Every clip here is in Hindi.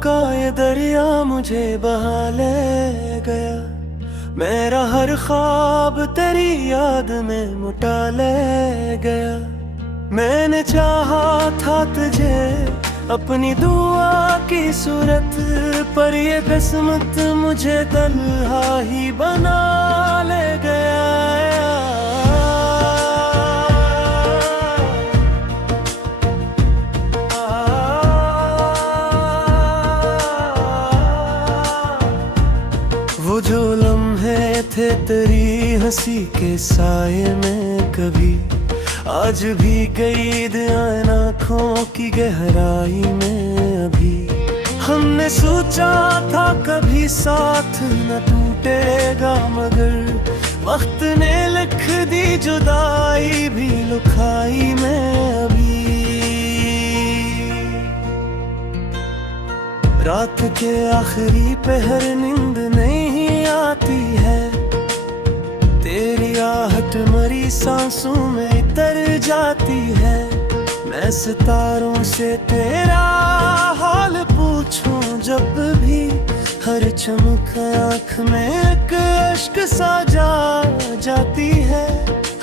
का ये दरिया मुझे बहा ले गया। मेरा हर ख्वाब तेरी याद में मुटा ले गया। मैंने चाहा था तुझे अपनी दुआ की सूरत, पर ये किस्मत मुझे तन्हा ही बना ले गया। वो जो लम्हे थे तेरी हंसी के साए में, कभी आज भी कैद आए आँखों की गहराई में। अभी हमने सोचा था कभी साथ न टूटेगा, मगर वक्त ने लिख दी जुदाई भी लुकाई में। अभी रात के आखिरी पहर नींद नहीं आती है, तेरी आहट मरी सांसों में तर जाती है। मैं सितारों से तेरा हाल पूछूं जब भी, हर चमक आँख में एक अश्क सा जा जाती है।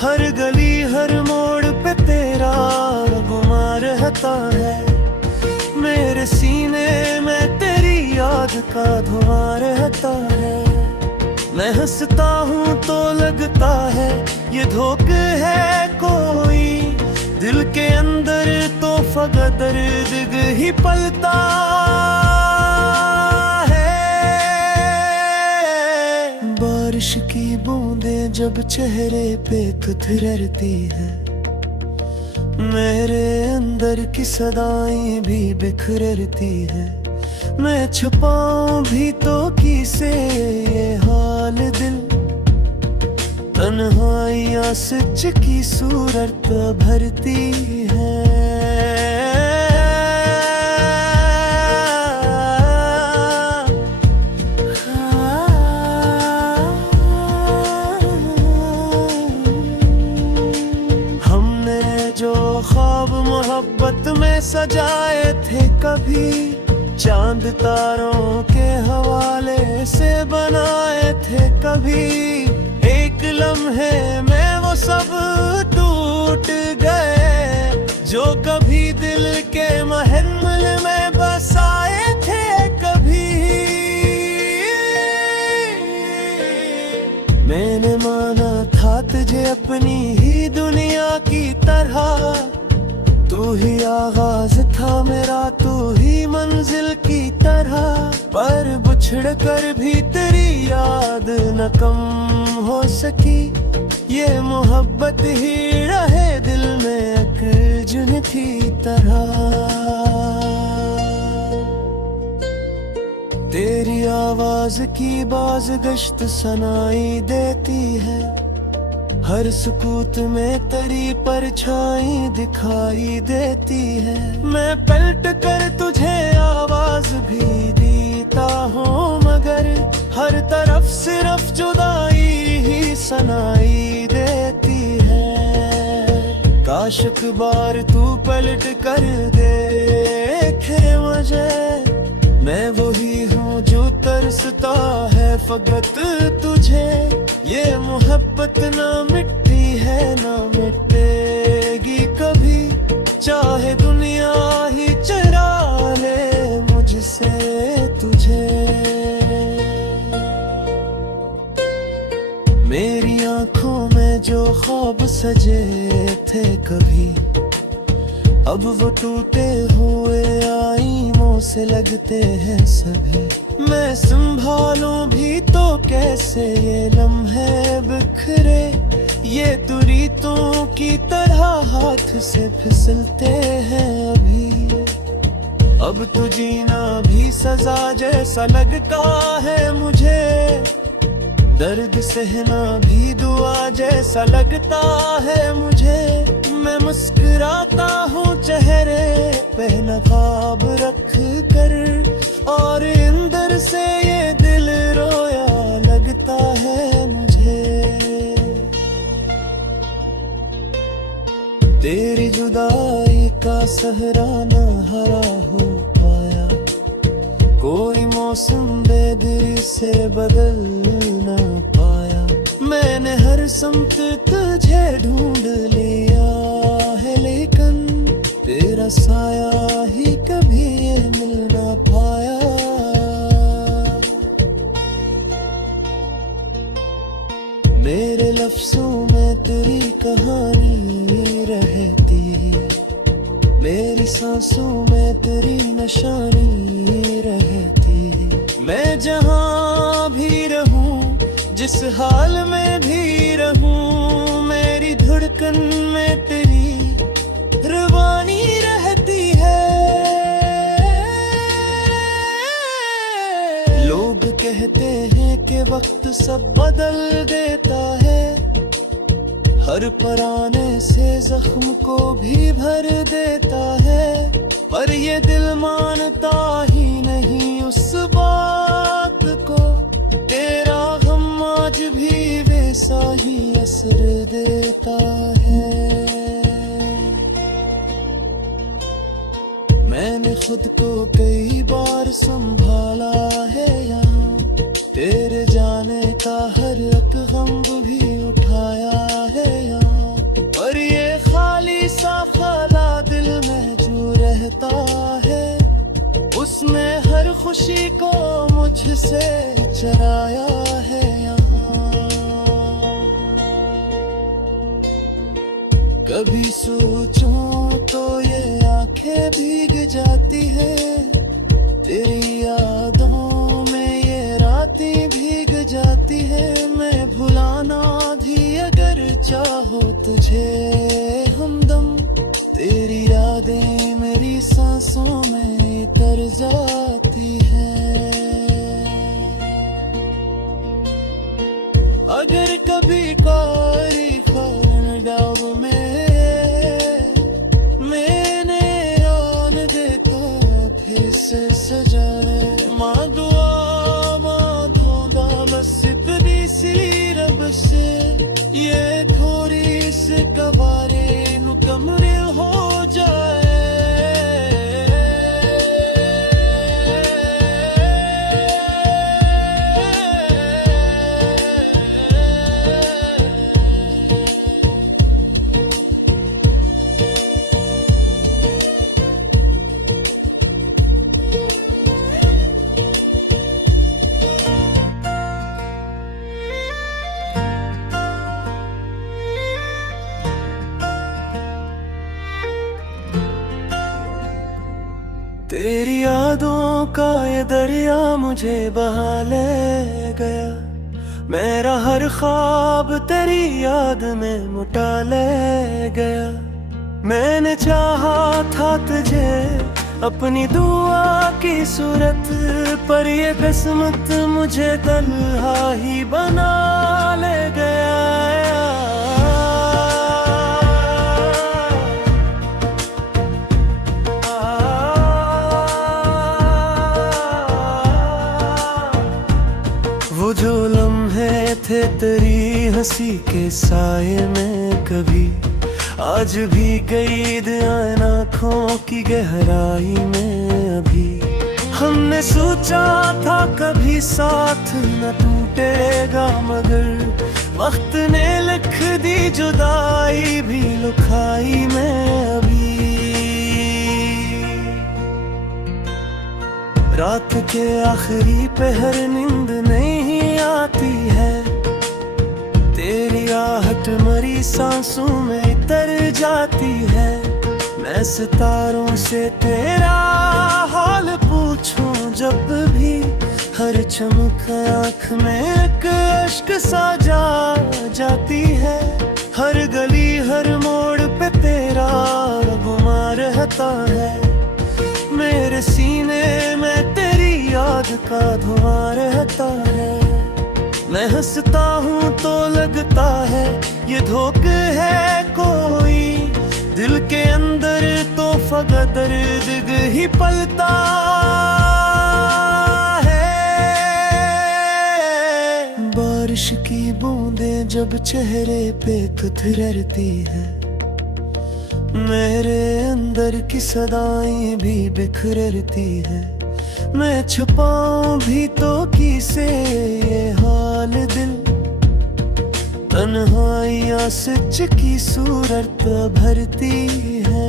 हर गली हर मोड़ पे तेरा गुमार रहता है, मेरे सीने में तेरी याद का धुआं रहता है। मैं हंसता हूँ तो लगता है ये धोखे है कोई, दिल के अंदर तो फकत दर्द ही पलता है। बारिश की बूंदें जब चेहरे पे कुतरती है, मेरे अंदर की सदाएं भी बिखरती है। मैं छुपाऊं भी तो किसे ये हाल दिल, तन्हाइयाँ सच की सूरत भरती है। हमने जो ख्वाब मोहब्बत में सजाए थे, कभी चांद तारों के हवाले से बनाए थे, कभी एक लम्हे में वो सब टूट गए जो कभी दिल के महल में बसाए थे। कभी मैंने माना था तुझे अपनी ही दुनिया की तरह, तू ही आगाज था मेरा, तू ही मंजिल की तरह। पर बिछड़ कर भी तेरी याद न कम हो सकी, ये मोहब्बत ही रहे दिल में एक जुन की तरह। तेरी आवाज की बाज़गश्त सुनाई देती है, हर सुकूत में तेरी परछाई दिखाई देती है। मैं पलट कर तुझे आवाज भी देता हूँ, मगर हर तरफ सिर्फ जुदाई ही सुनाई देती है। काश एक बार तू पलट कर देखे मुझे, मैं वही हूँ जो तरसता है फकत तुझे। ये मोहब्बत ना मिटती है ना मिटेगी कभी, चाहे दुनिया ही चरा ले मुझसे तुझे। मेरी आंखों में जो ख्वाब सजे थे कभी, अब वो टूटे हुए आईनों से लगते हैं सभी। मैं संभालूं भी तो कैसे ये लम्हे बिखरे, ये तो रीतों की तरह हाथ से फिसलते हैं अभी। अब तो जीना भी सजा जैसा लगता है मुझे, दर्द सहना भी दुआ जैसा लगता है मुझे। मैं मुस्कुराता हूँ चेहरे पे नकाब रख कर, और अंदर से ये दिल रोया लगता है मुझे। तेरी जुदाई का सहरा ना हरा हो पाया, मौसम बेदिली से बदल ना पाया। मैंने हर समत तुझे ढूंढ लिया है, लेकिन तेरा साया ही कभी ये मिल ना पाया। मेरे लफ्जों में तेरी कहानी रहती, मेरी सांसों में तेरी निशानी रहती। मैं जहाँ भी रहूं, जिस हाल में भी रहूं, मेरी धड़कन में तेरी रवानी रहती है। लोग कहते हैं कि वक्त सब बदल देता है, हर पराने से जख्म को भी भर देता है, पर ये दिल मानता ही नहीं उस बात को। तेरा गम आज भी वैसा ही असर देता है। मैंने खुद को कई बार संभाला है यहाँ, तेरे जाने का हर एक गम भी उठाया है यहाँ, पर ये खाली सा ख्याला दिल में जो रहता है, उसने हर खुशी को मुझसे चराया है यहाँ। कभी सोचूं तो ये आंखें भीग जाती है, तेरी यादों में ये रातें भीग जाती है। मैं भुलाना भी अगर चाहो तुझे हमदम, तेरी यादें मेरी सांसों में तर जाती है। अगर कभी कोई फौरन डाब में मैंने आन दे तो फिर से सजाने माँ दुआ बस इतनी सी रब से, ये थोड़ी से कबारे मुकम्मल हो जाए। तेरी यादों का ये दरिया मुझे बहा ले गया, मेरा हर ख्वाब तेरी याद में मुटा ले गया। मैंने चाहा था तुझे अपनी दुआ की सूरत, पर ये किस्मत मुझे तन्हा ही बना ले गया। वो जो लम्हे थे तेरी हंसी के साए में कभी, आज भी कैद आँखों की गहराई में अभी। हमने सोचा था कभी साथ न टूटेगा, मगर वक्त ने लिख दी जुदाई भी लुकाई में अभी। रात के आखिरी पहर नींद नहीं आती है, तेरी आहट मरी सांसों में तर जाती है। मैं सितारों से तेरा हाल पूछूं जब भी, हर चमक आँख में एक अश्क सा जा जाती है। हर गली हर मोड़ पे तेरा गुमा रहता है, मेरे सीने में तेरी याद का धुआं रहता है। मैं हंसता हूँ तो लगता है ये धोखे है कोई, दिल के अंदर तो फकत दर्द ही पलता है। बारिश की बूंदें जब चेहरे पे कुथरती है, मेरे अंदर की सदाएं भी बिखरती है। मैं छुपाऊं भी तो किसे ये हाल दिल, तन्हाइयां सच की सूरत भरती है।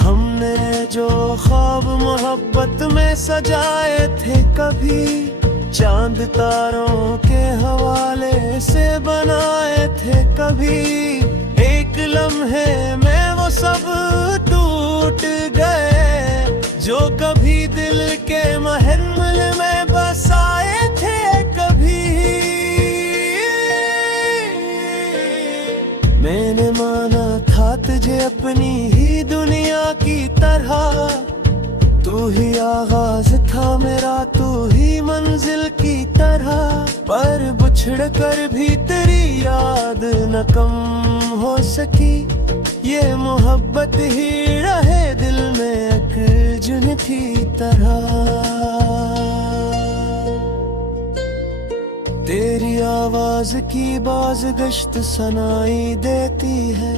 हमने जो ख्वाब मोहब्बत में सजाए थे, कभी चांद तारों के हवाले से बनाए थे, कभी एक लम्हे में वो सब टूट गए जो कभी दिल के महल में बसाए थे। कभी मैंने माना था तुझे अपनी ही दुनिया की तरह, तू ही आगाज था मेरा, तू ही मंजिल की तरह, पर बिछड़ कर भी तेरी याद न कम हो सकी। ये मोहब्बत ही रहे दिल में एक जुन की तरह। तेरी आवाज की बाज़गश्त सुनाई देती है,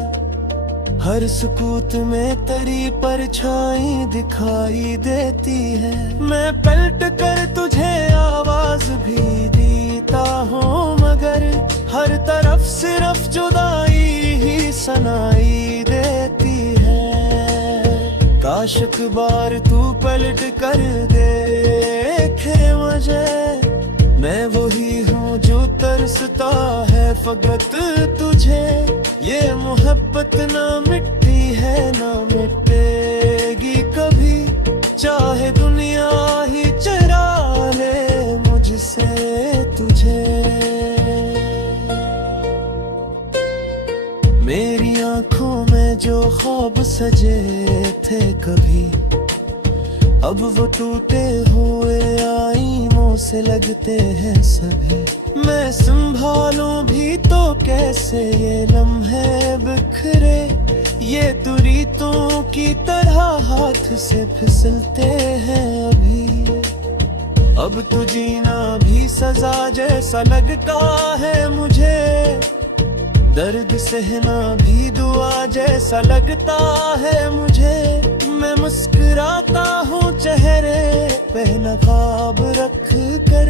हर सुकूत में तेरी परछाई दिखाई देती है। मैं पलट कर तुझे आवाज भी देता हूँ, मगर हर तरफ सिर्फ जुदाई ही सुनाई देती है। काश एक बार तू पलट कर देखे मुझे, मैं वही हूँ जो तरसता है फकत तुझे। ये मोहब्बत ना मिटती है ना मिटेगी कभी, चाहे दुनिया ही चरा ले मुझसे तुझे। मेरी आंखों में जो ख्वाब सजे थे कभी, अब वो टूटे हुए आईनों से लगते हैं सभी। मैं संभालूं भी तो कैसे ये लम्हे बिखरे, ये तुरीतों की तरह हाथ से फिसलते हैं अभी। अब तो जीना भी सजा जैसा लगता है मुझे, दर्द सहना भी दुआ जैसा लगता है मुझे। मैं मुस्कुराता हूँ चेहरे पे नकाब रख कर,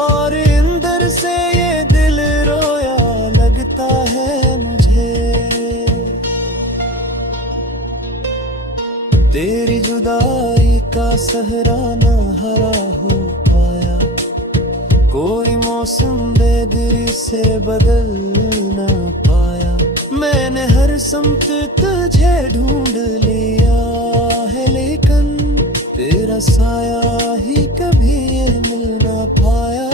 और अंदर से ये दिल रोया लगता है मुझे। तेरी जुदाई का सहरा न हरा हो पाया, कोई मौसम बेदिली से बदल न पाया। मैंने हर समत तुझे ढूंढ लिया है, लेकिन तेरा साया ही कभी मिल ना पाया।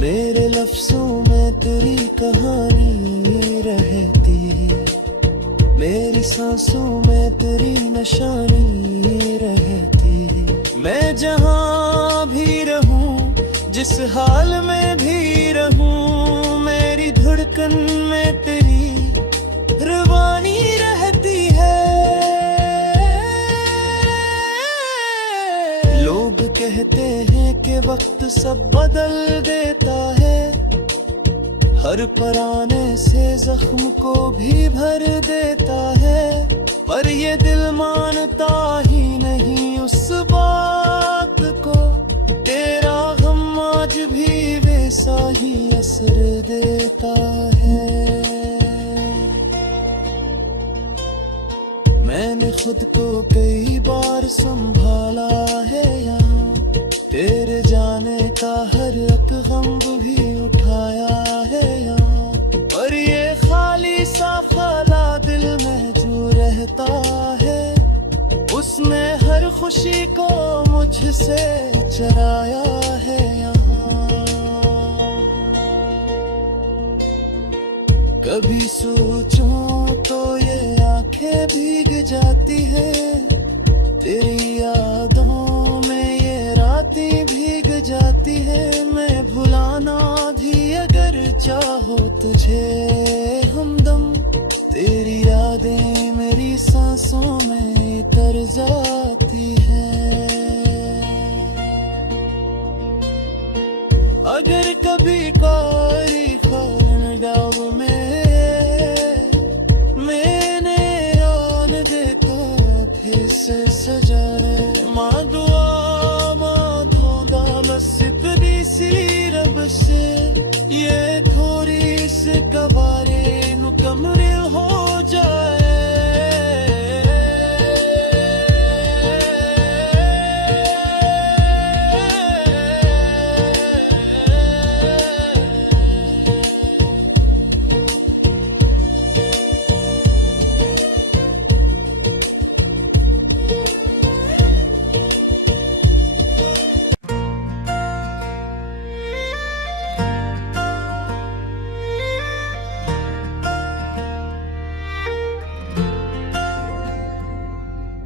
मेरे लफ्जों में तेरी कहानी रहती, मेरी सांसों में तेरी निशानी रहती। मैं जहाँ भी रहूं, जिस हाल में भी रहूं, मेरी धड़कन में तेरी रवानी रहती है। लोग कहते हैं कि वक्त सब बदल देता है, हर पुराने से जख्म को भी भर देता है, पर ये दिल मानता ही नहीं उस बात को। तेरा गम आज भी वैसा ही असर देता है। मैंने खुद को कई बार संभाला है यहाँ, तेरे जाने का हर एक गम भी उठाया है यहाँ, पर ये खाली सा खाला दिल में जो रहता है, उसने हर खुशी को मुझसे चराया है यहाँ। कभी सोचूं तो ये आंखें भीग जाती है, तेरी यादों में ये रातें भीग जाती है। मैं भुलाना भी अगर चाहो तुझे हमदम, तेरी यादें मेरी सांसों में तर जाती है। अगर कभी कोई खान गाँव में मैंने आन देखा फिर से सजाने माँ दुआ माँ धोंदा बस इतनी सी रब से ये थोड़ी सी कबारे नु कमरे हो जाए।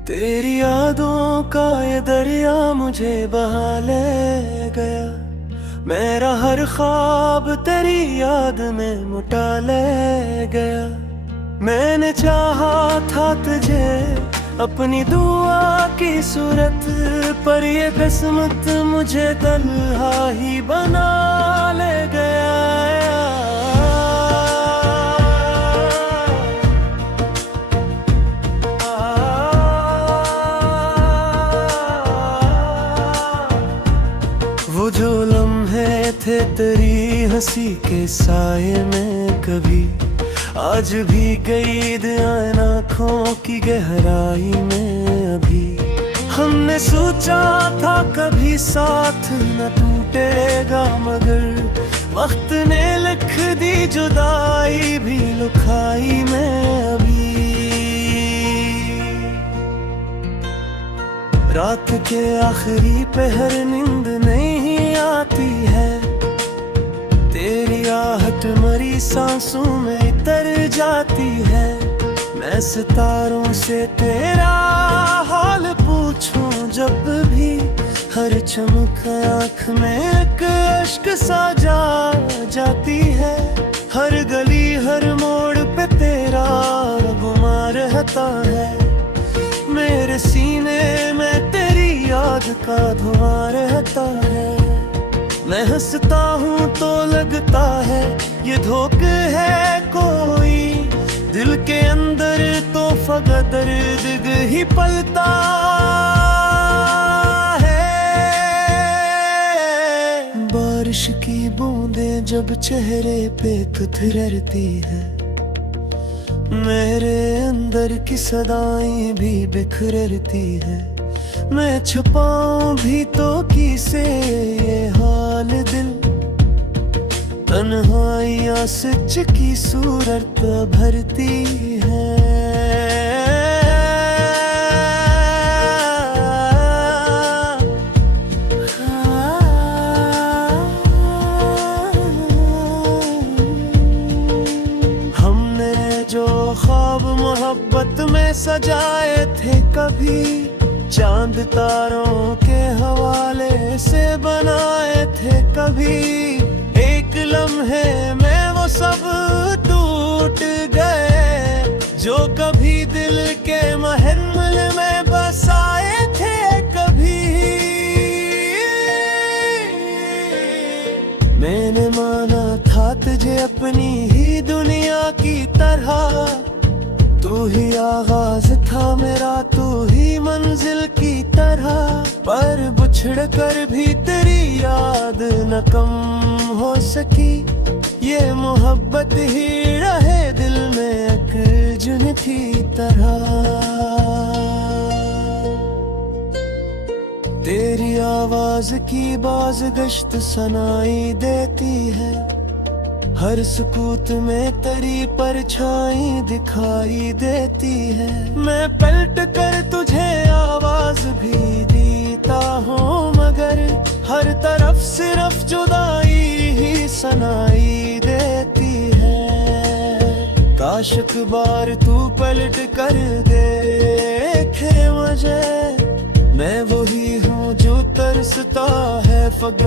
तेरी यादों का ये दरिया मुझे बहा ले गया, मेरा हर ख्वाब तेरी याद में मुटा ले गया। मैंने चाहा था तुझे अपनी दुआ की सूरत, पर ये किस्मत मुझे तन्हा ही बना ले गया। वो जो लम्हे थे तेरी हंसी के साए में कभी, आज भी कैद आए आँखों की गहराई में अभी। हमने सोचा था कभी साथ न टूटेगा, मगर वक्त ने लिख दी जुदाई भी लुकाई में अभी। रात के आखिरी पहर नींद नहीं आती है, तेरी आहट मरी सांसों में तर जाती है। मैं सितारों से तेरा हाल पूछूं जब भी, हर चमक आँख में एक अश्क सा जा जाती है। हर गली हर मोड़ पे तेरा गुमा रहता है, मेरे सीने में तेरी याद का धुआं रहता है। मैं हंसता हूँ तो लगता है ये धोखे है कोई, दिल के अंदर तो फकत दर्द ही पलता है। बारिश की बूंदें जब चेहरे पे कुतरती है, मेरे अंदर की सदाएं भी बिखरती है। मैं छुपाऊं भी तो किसे ये हाल दिल, तन्हाइयां सच की सूरत भरती है। हमने जो ख्वाब मोहब्बत में सजाए थे कभी, चांद तारों के हवाले से बनाए थे कभी, एक लम्हे में वो सब टूट गए जो कभी दिल के महल में बसाए थे कभी। मैंने माना था तुझे अपनी ही दुनिया की तरह, तू ही आगाज था मेरा तू ही मंजिल की तरह। पर बिछड़ कर भी तेरी याद न कम हो सकी, ये मोहब्बत ही रहे दिल में एक जुन की तरह। तेरी आवाज की बाज गश्त सुनाई देती है, हर सुकूत में तेरी परछाई दिखाई देती है। मैं पलट कर तुझे आवाज भी देता हूँ, मगर हर तरफ सिर्फ जुदाई ही सुनाई देती है। काश एक बार तू पलट कर देखे मुझे, मैं वही हूँ जो तरसता है फकत